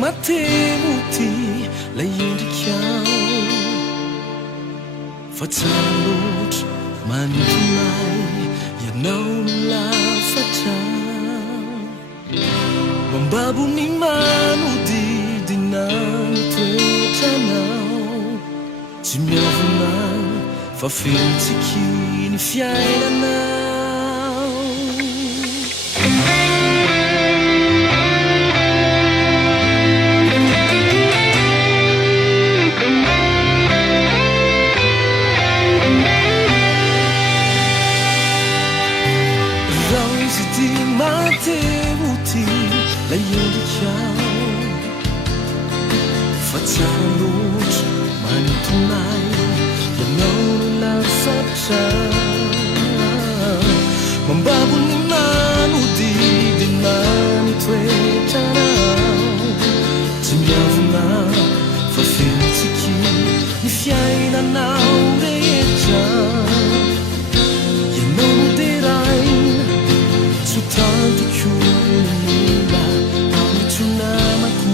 Matemuti layindikao Fatalot mantunai Yanau lafata Mambabu ni manudi dinani twetanao Jimyavunan fafintiki ni fiailanao Matemuti layindikao Fatalot mantunai Yanau lafata Mambabu ni manudi dinani twetanao Jimyavuna fafintiki ni fiailanao rehetra Yanau derai Tanto chula amitunamaku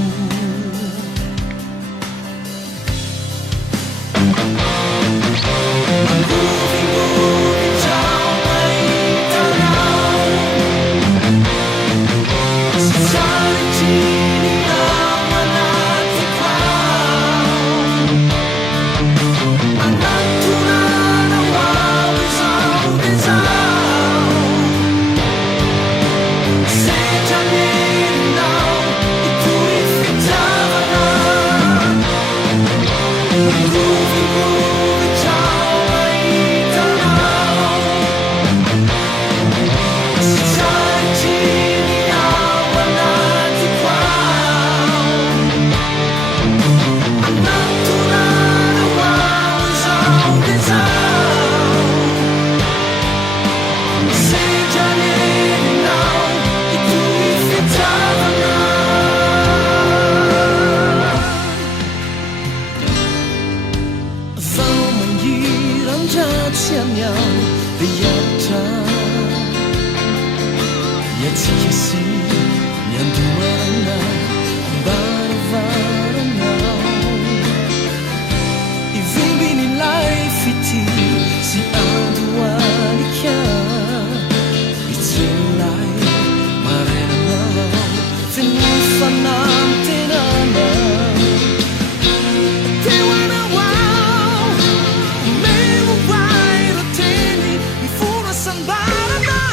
Yatikasi nyanduana baravarana Ivimbi ni life iti si anduanika Itselai marena Finufanam tenana Tewana wow Mewa waira teni Ifura sanbarana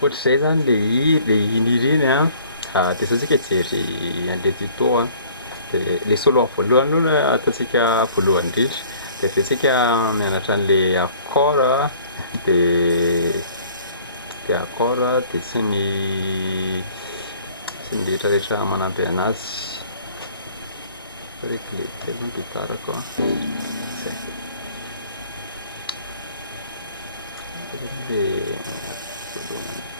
What says on the nirina dia satsika jery an'le tuto dia le solo voalohany aloha ataontsika voalohany indrindra dia avetsika mianatra an'le accord dia accord dia sy ny rehetrarehetra manampy anazy regle telo ny gitarako le voalohany